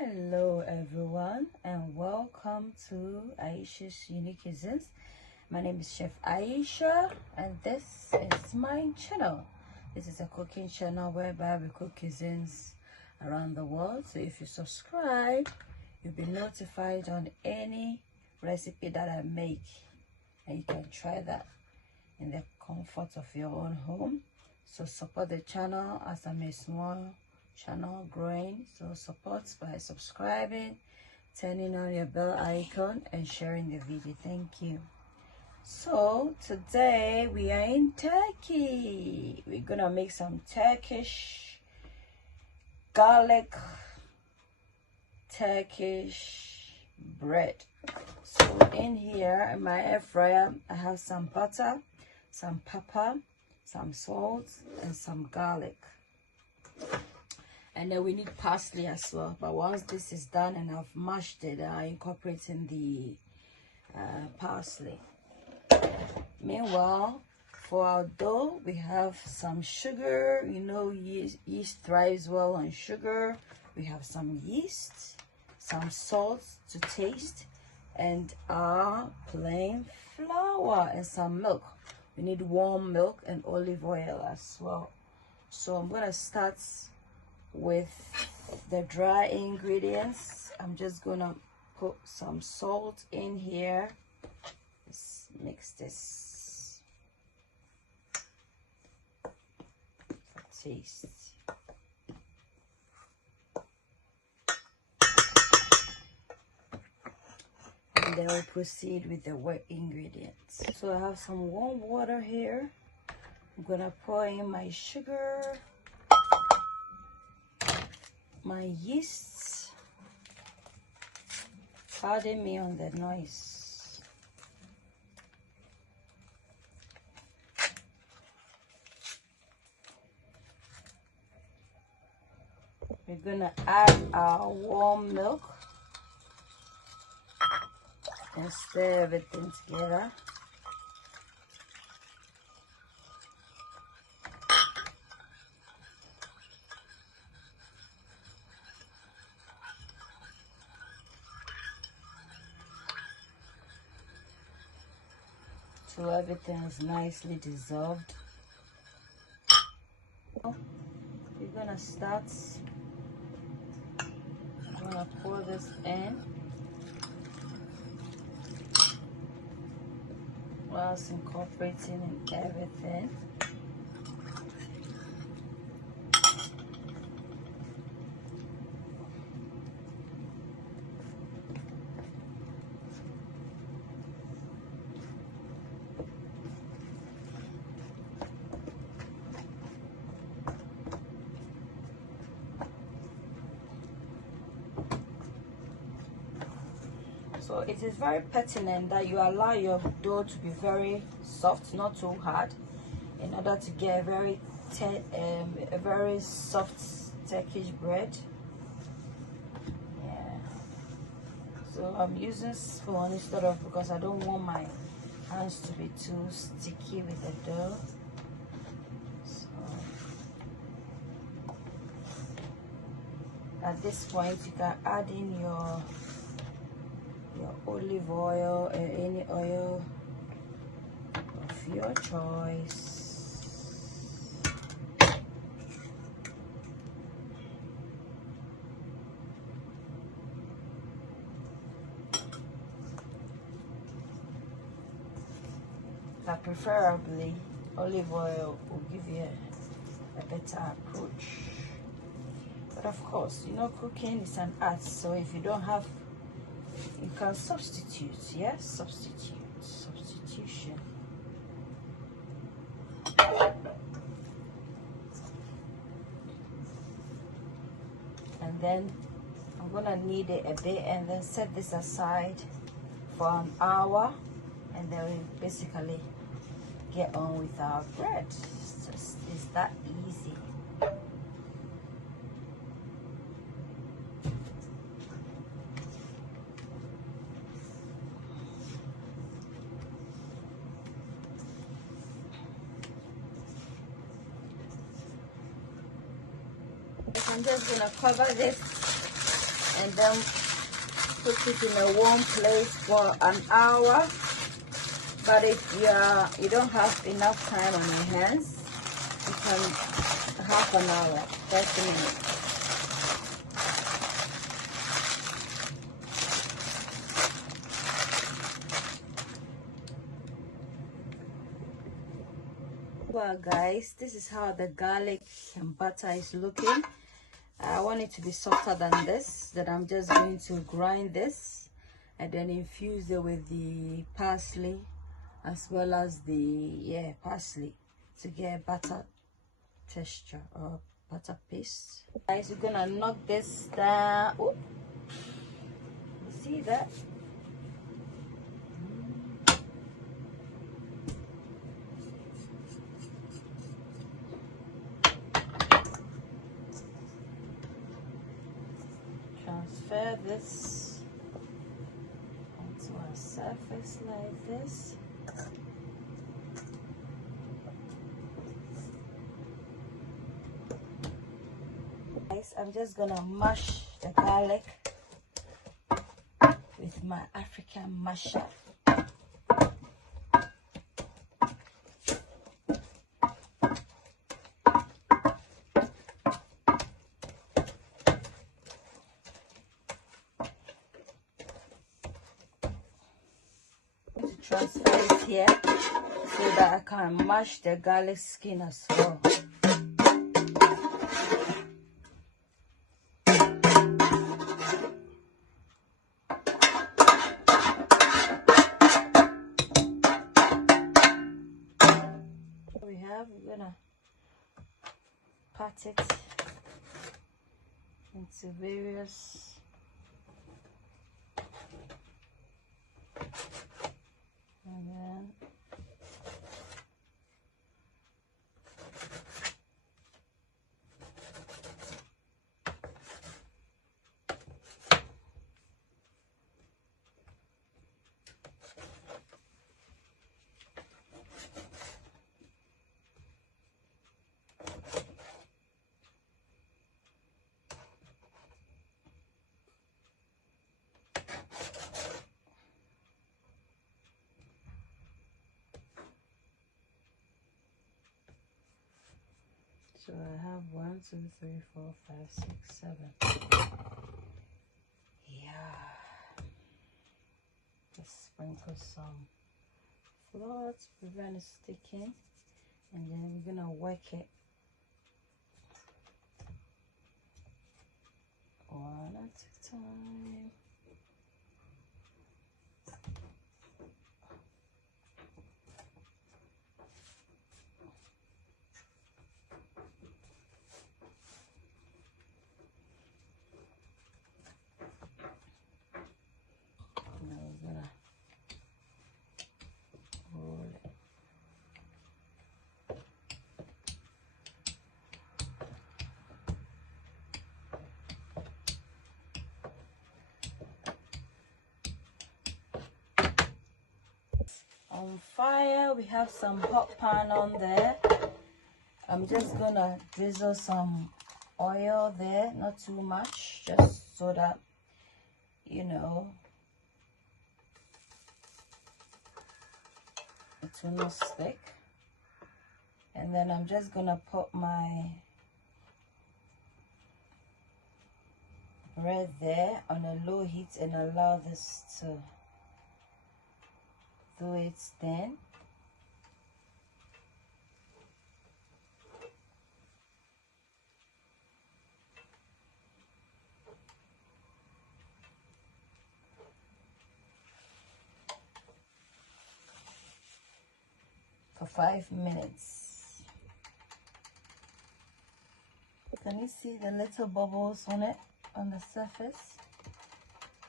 Hello everyone and welcome to Ayesha'S Unique Cuisines. My name is Chef Ayesha and this is my channel. This is a cooking channel whereby we cook cuisines around the world. So if you subscribe, you'll be notified on any recipe that I make, and you can try that in the comfort of your own home. So support the channel as I'm a small channel growing. So support by subscribing, turning on your bell icon and sharing the video. Thank you. So today we are in Turkey. We're gonna make some Turkish garlic Turkish bread. So in here in my air fryer I have some butter, some pepper, some salt and some garlic, and then we need parsley as well. But once this is done and I've mashed it, I incorporate in the parsley. Meanwhile, for our dough we have some sugar. You know, yeast thrives well on sugar. We have some yeast, some salt to taste, and our plain flour and some milk. We need warm milk and olive oil as well. So I'm gonna start with the dry ingredients. I'm just gonna put some salt in here. Let's mix this for taste. And then we'll proceed with the wet ingredients. So I have some warm water here. I'm gonna pour in my sugar, my yeast. Pardon me on the noise. We're gonna add our warm milk and stir everything together. So everything is nicely dissolved. We're gonna start. I'm gonna pour this in whilst incorporating in everything. So it is very pertinent that you allow your dough to be very soft, not too hard, in order to get a very soft Turkish bread. Yeah. So I'm using spoon instead of, because I don't want my hands to be too sticky with the dough. So at this point you can add in your olive oil or any oil of your choice. But preferably olive oil will give you a better approach. But of course, you know, cooking is an art, so if you don't have, you can substitute. Yes, substitution. And then I'm gonna knead it a bit and then set this aside for an hour, and then we basically get on with our bread. It's that easy. I'm just gonna cover this and then put it in a warm place for an hour. But if you don't have enough time on your hands, you can half an hour, 30 minutes. Well guys, this is how the garlic and butter is looking. I want it to be softer than this. Then I'm just going to grind this and then infuse it with the parsley as well as the parsley to get butter texture or butter paste. Guys, we're gonna knock this down. Oh, you see that? Transfer this onto our surface like this. Guys, I'm just gonna mash the garlic with my African masher. Transfer it here so that I can mash the garlic skin as well. We're gonna pat it into various and then so I have 1, 2, 3, 4, 5, 6, 7. Yeah. Just sprinkle some flour to prevent it sticking, and then we're gonna work it one at a time. On fire, we have some hot pan on there. I'm just gonna drizzle some oil there, not too much, just so that you know it will not stick. And then I'm just gonna put my bread there on a low heat and allow this to do its thing. For 5 minutes. Can you see the little bubbles on it, on the surface?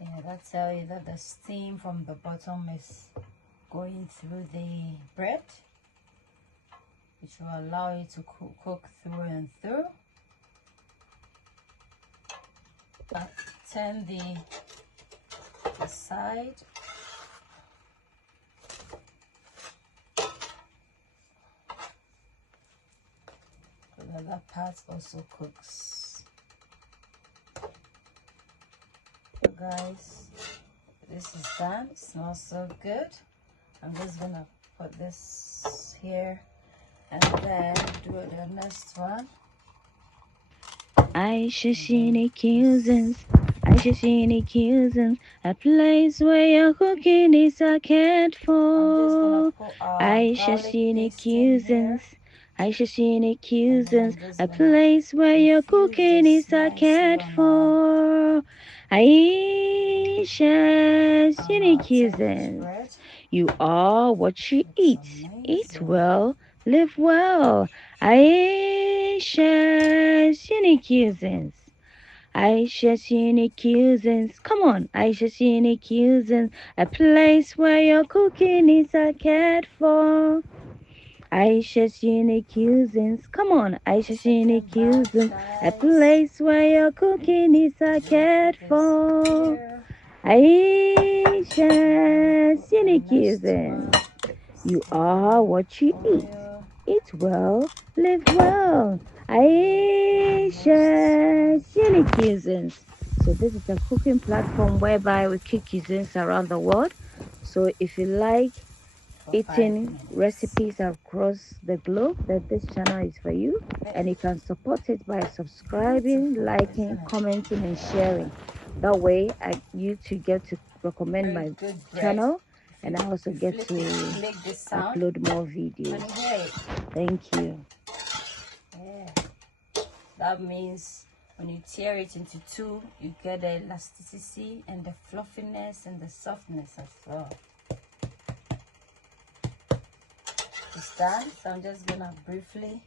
Yeah, that tells you that the steam from the bottom is going through the bread, which will allow it to cook through and through. Turn the side. The other part also cooks. guys, this is done. It smells so good. I'm just gonna put this here and then do the next one. Ayesha'S, a place where your cooking is a cared for. Ayesha'S, a place where your cooking is a cared for. Ayesha'S, you are what you eat. Eat well, live well. Ayesha'S, Ayesha'S, come on, Ayesha'S, a place where your cooking is cared for. Ayesha'S, come on, Ayesha'S, a place where your cooking is cared for. Ayesha'S, you are what you eat. Eat well, live well. Ayesha'S, so this is a cooking platform whereby we cook cuisines around the world. So if you like eating recipes across the globe, then this channel is for you. And you can support it by subscribing, liking, commenting, and sharing. That way, you too get to recommend my channel, and I also get to upload more videos. Thank you. Yeah. That means when you tear it into two, you get the elasticity and the fluffiness and the softness as well. It's done, so I'm just gonna briefly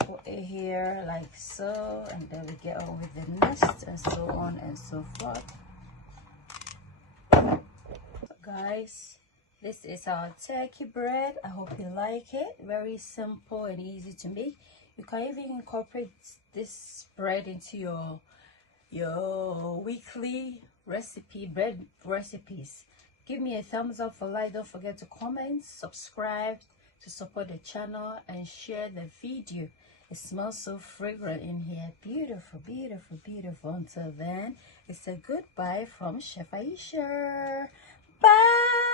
put it here like so, and then we get on with the next, and so on and so forth. Guys, this is our turkey bread. I hope you like it. Very simple and easy to make. You can even incorporate this bread into your weekly bread recipes. Give me a thumbs up for like. Don't forget to comment, subscribe to support the channel, and share the video. It smells so fragrant in here. Beautiful, beautiful, beautiful. Until then, it's a goodbye from Chef Ayesha. Bye.